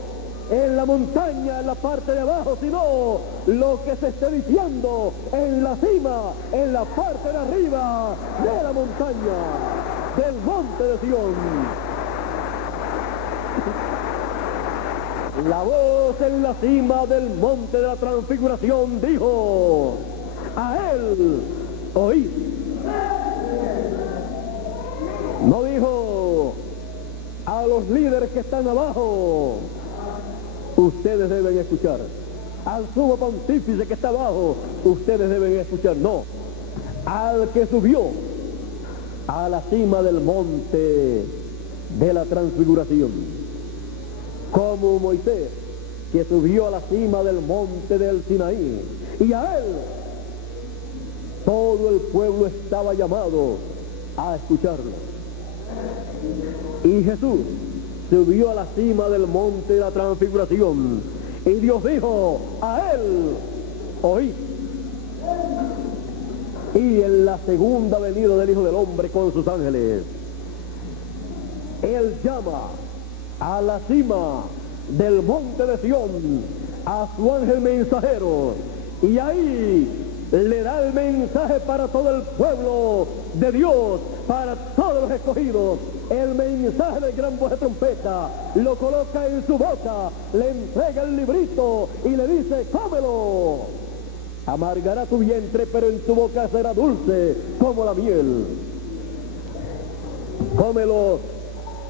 en la montaña, en la parte de abajo, sino lo que se esté diciendo en la cima, en la parte de arriba de la montaña, del monte de Sión. La voz en la cima del monte de la transfiguración dijo: a él oíd. No dijo a los líderes que están abajo, ustedes deben escuchar. Al sumo pontífice que está abajo, ustedes deben escuchar. No, al que subió a la cima del monte de la transfiguración, como Moisés, que subió a la cima del monte del Sinaí, y a él todo el pueblo estaba llamado a escucharlo. Y Jesús subió a la cima del monte de la transfiguración, y Dios dijo: a él oí. Y en la segunda venida del Hijo del Hombre con sus ángeles, él llama a la cima del monte de Sión a su ángel mensajero, y ahí le da el mensaje para todo el pueblo de Dios, para todos los escogidos. El mensaje del gran voz de trompeta lo coloca en su boca, le entrega el librito y le dice: cómelo, amargará tu vientre, pero en tu boca será dulce como la miel. Cómelo,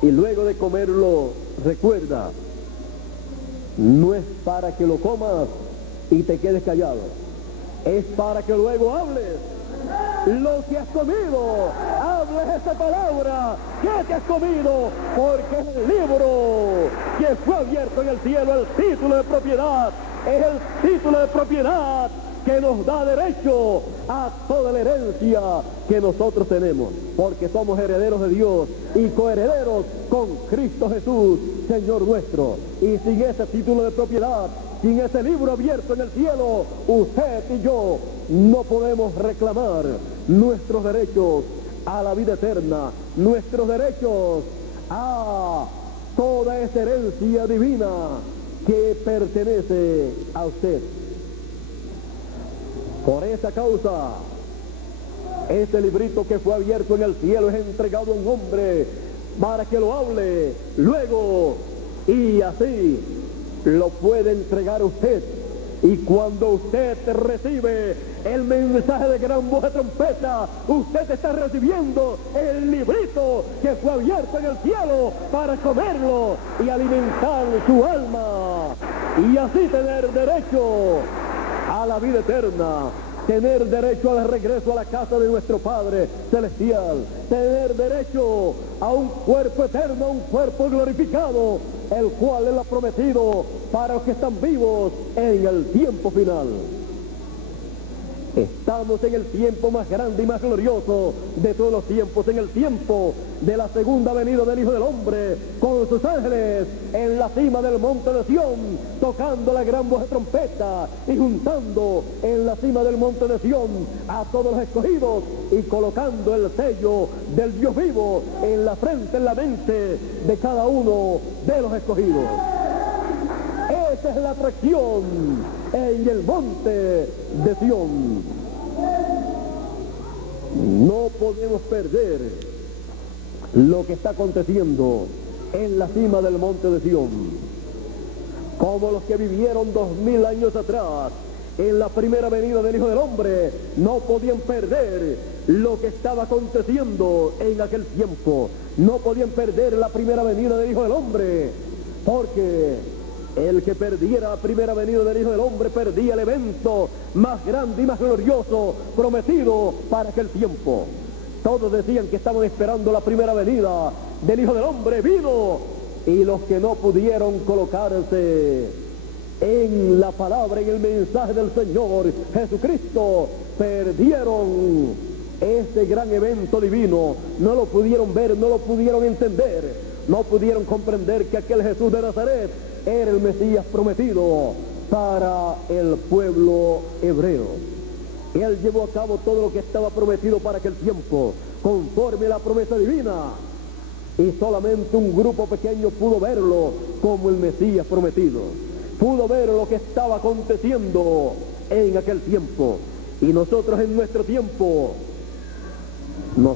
y luego de comerlo, recuerda, no es para que lo comas y te quedes callado, es para que luego hables lo que has comido, hables esa palabra que te has comido, porque es el libro que fue abierto en el cielo, el título de propiedad, es el título de propiedad que nos da derecho a toda la herencia que nosotros tenemos, porque somos herederos de Dios y coherederos con Cristo Jesús, Señor nuestro. Y sin ese título de propiedad, sin ese libro abierto en el cielo, usted y yo no podemos reclamar nuestros derechos a la vida eterna, nuestros derechos a toda esa herencia divina que pertenece a usted. Por esa causa, este librito que fue abierto en el cielo es entregado a un hombre para que lo hable luego, y así lo puede entregar a usted. Y cuando usted recibe el mensaje de gran voz de trompeta, usted está recibiendo el librito que fue abierto en el cielo para comerlo y alimentar su alma y así tener derecho a la vida eterna, tener derecho al regreso a la casa de nuestro Padre Celestial, tener derecho a un cuerpo eterno, a un cuerpo glorificado, el cual Él ha prometido para los que están vivos en el tiempo final. Estamos en el tiempo más grande y más glorioso de todos los tiempos, en el tiempo de la segunda venida del Hijo del Hombre, con sus ángeles en la cima del monte de Sión, tocando la gran voz de trompeta y juntando en la cima del monte de Sión a todos los escogidos y colocando el sello del Dios vivo en la frente, en la mente de cada uno de los escogidos. Esa es la atracción en el monte de Sión. No podemos perder lo que está aconteciendo en la cima del monte de Sión. Como los que vivieron 2000 años atrás en la primera venida del Hijo del Hombre no podían perder lo que estaba aconteciendo en aquel tiempo. No podían perder la primera venida del Hijo del Hombre, porque el que perdiera la primera venida del Hijo del Hombre perdía el evento más grande y más glorioso prometido para aquel tiempo. Todos decían que estaban esperando la primera venida del Hijo del Hombre. Vino, y los que no pudieron colocarse en la palabra, en el mensaje del Señor Jesucristo, perdieron ese gran evento divino. No lo pudieron ver, no lo pudieron entender, no pudieron comprender que aquel Jesús de Nazaret era el Mesías prometido para el pueblo hebreo. Él llevó a cabo todo lo que estaba prometido para aquel tiempo, conforme a la promesa divina, y solamente un grupo pequeño pudo verlo como el Mesías prometido. Pudo ver lo que estaba aconteciendo en aquel tiempo. Y nosotros en nuestro tiempo no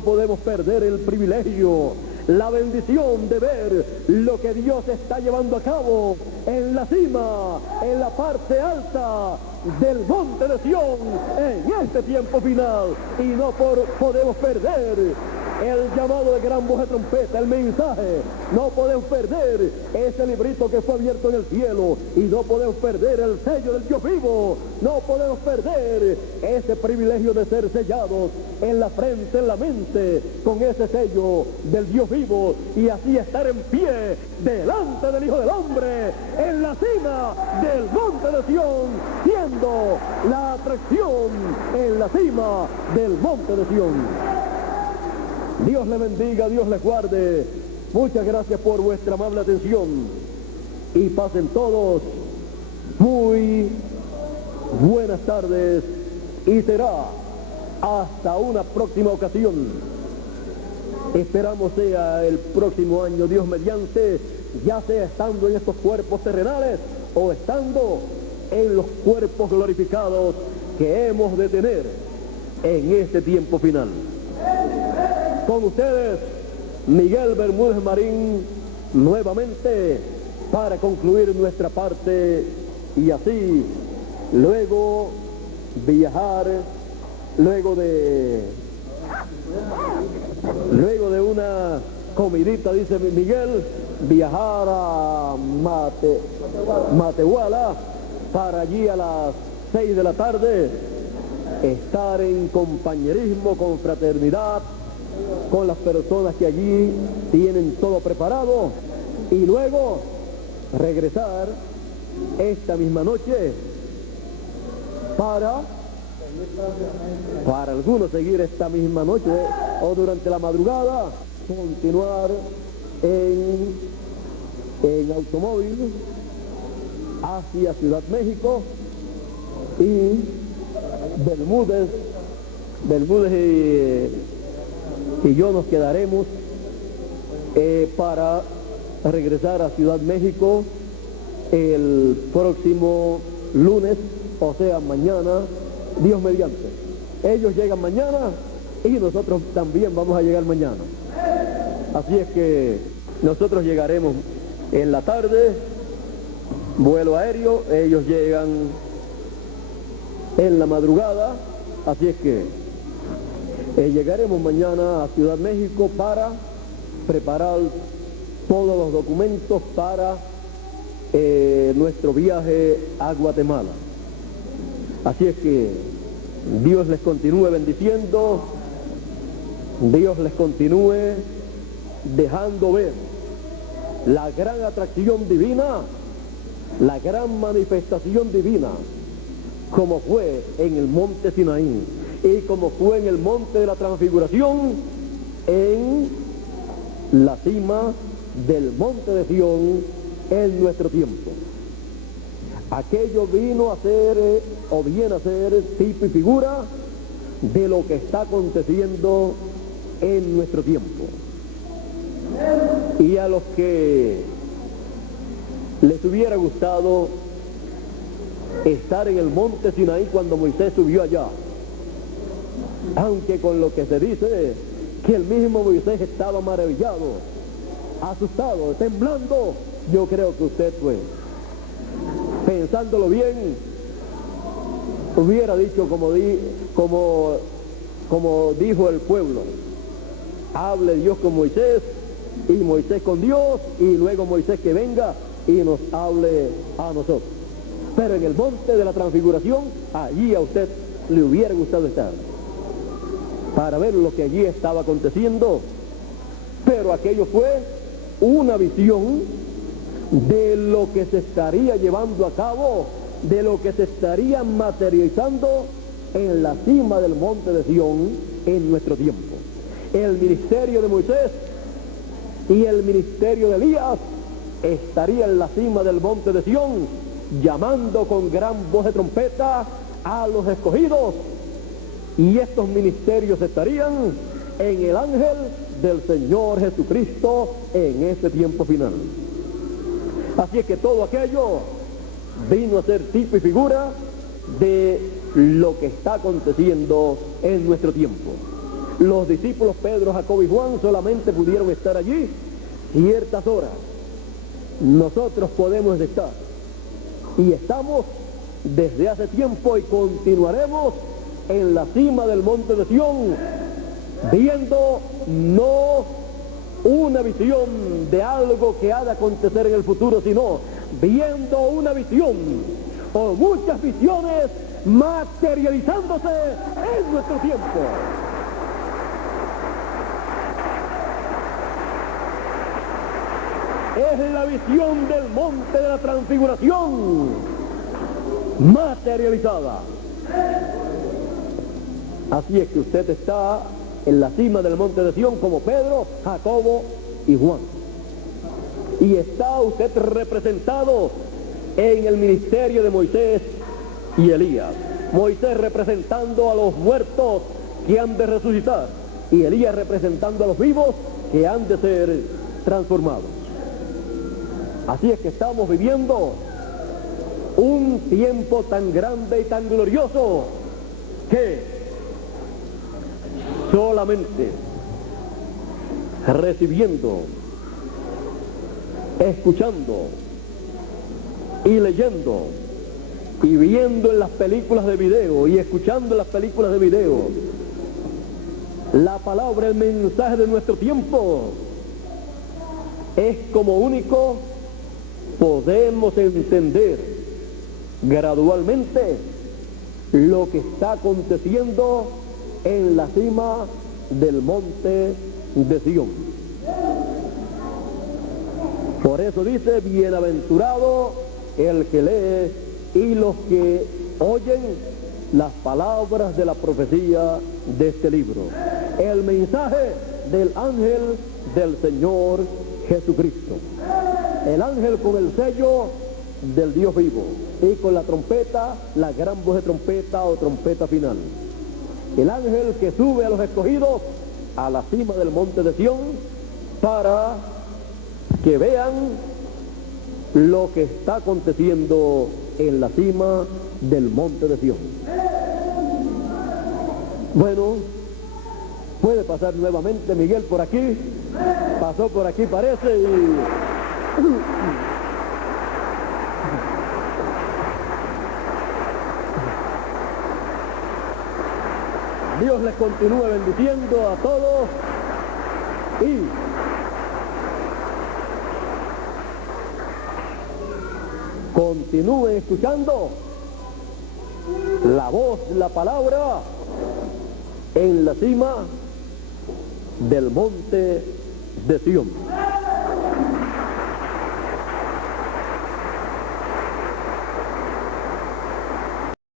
podemos perder el privilegio, la bendición de ver lo que Dios está llevando a cabo en la cima, en la parte alta del monte de Sión, en este tiempo final. Y no podemos perder el llamado de gran voz de trompeta, el mensaje. No podemos perder ese librito que fue abierto en el cielo, y no podemos perder el sello del Dios vivo. No podemos perder ese privilegio de ser sellados en la frente, en la mente, con ese sello del Dios vivo, y así estar en pie delante del Hijo del Hombre en la cima del monte de Sión, siendo la atracción en la cima del monte de Sión. Dios les bendiga, Dios les guarde. Muchas gracias por vuestra amable atención, y pasen todos muy buenas tardes, y será hasta una próxima ocasión. Esperamos sea el próximo año, Dios mediante, ya sea estando en estos cuerpos terrenales o estando en los cuerpos glorificados que hemos de tener en este tiempo final. Con ustedes, Miguel Bermúdez Marín, nuevamente para concluir nuestra parte, y así luego viajar, luego de una comidita, dice Miguel, viajar a Matehuala, para allí a las 6 de la tarde estar en compañerismo, con fraternidad, con las personas que allí tienen todo preparado, y luego regresar esta misma noche para algunos seguir esta misma noche o durante la madrugada, continuar en automóvil hacia Ciudad México, y Bermúdez y yo nos quedaremos para regresar a Ciudad México el próximo lunes, o sea mañana, Dios mediante. Ellos llegan mañana y nosotros también vamos a llegar mañana. Así es que nosotros llegaremos en la tarde, vuelo aéreo, ellos llegan en la madrugada, así es que llegaremos mañana a Ciudad México para preparar todos los documentos para nuestro viaje a Guatemala. Así es que Dios les continúe bendiciendo, Dios les continúe dejando ver la gran atracción divina, la gran manifestación divina, como fue en el monte Sinaí y como fue en el monte de la transfiguración, en la cima del monte de Sión en nuestro tiempo. Aquello vino a ser, o viene a ser, tipo y figura de lo que está aconteciendo en nuestro tiempo. Y a los que les hubiera gustado estar en el monte Sinaí cuando Moisés subió allá, aunque con lo que se dice que el mismo Moisés estaba maravillado, asustado, temblando, yo creo que usted, pues, pensándolo bien, hubiera dicho como dijo el pueblo: hable Dios con Moisés y Moisés con Dios, y luego Moisés que venga y nos hable a nosotros. Pero en el monte de la transfiguración, allí a usted le hubiera gustado estar para ver lo que allí estaba aconteciendo. Pero aquello fue una visión de lo que se estaría llevando a cabo, de lo que se estaría materializando en la cima del monte de Sión en nuestro tiempo. El ministerio de Moisés y el ministerio de Elías estaría en la cima del monte de Sión, llamando con gran voz de trompeta a los escogidos, y estos ministerios estarían en el ángel del Señor Jesucristo en ese tiempo final. Así es que todo aquello vino a ser tipo y figura de lo que está aconteciendo en nuestro tiempo. Los discípulos Pedro, Jacobo y Juan solamente pudieron estar allí ciertas horas. Nosotros podemos estar, y estamos desde hace tiempo, y continuaremos en la cima del monte de Sión, viendo no una visión de algo que ha de acontecer en el futuro, sino viendo una visión o muchas visiones materializándose en nuestro tiempo. Es la visión del monte de la transfiguración materializada. Así es que usted está en la cima del monte de Sión como Pedro, Jacobo y Juan. Y está usted representado en el ministerio de Moisés y Elías. Moisés representando a los muertos que han de resucitar, y Elías representando a los vivos que han de ser transformados. Así es que estamos viviendo un tiempo tan grande y tan glorioso que solamente recibiendo, escuchando y leyendo y viendo en las películas de video y escuchando en las películas de video la palabra, el mensaje de nuestro tiempo, es como único podemos entender gradualmente lo que está aconteciendo en la cima del monte de Sión. Por eso dice: bienaventurado el que lee y los que oyen las palabras de la profecía de este libro, el mensaje del ángel del Señor Jesucristo. El ángel con el sello del Dios vivo y con la trompeta, la gran voz de trompeta o trompeta final. El ángel que sube a los escogidos a la cima del monte de Sión para que vean lo que está aconteciendo en la cima del monte de Sión. Bueno, puede pasar nuevamente Miguel por aquí. Pasó por aquí, parece, y Dios les continúe bendiciendo a todos y continúen escuchando la voz, la palabra en la cima del monte de Sión.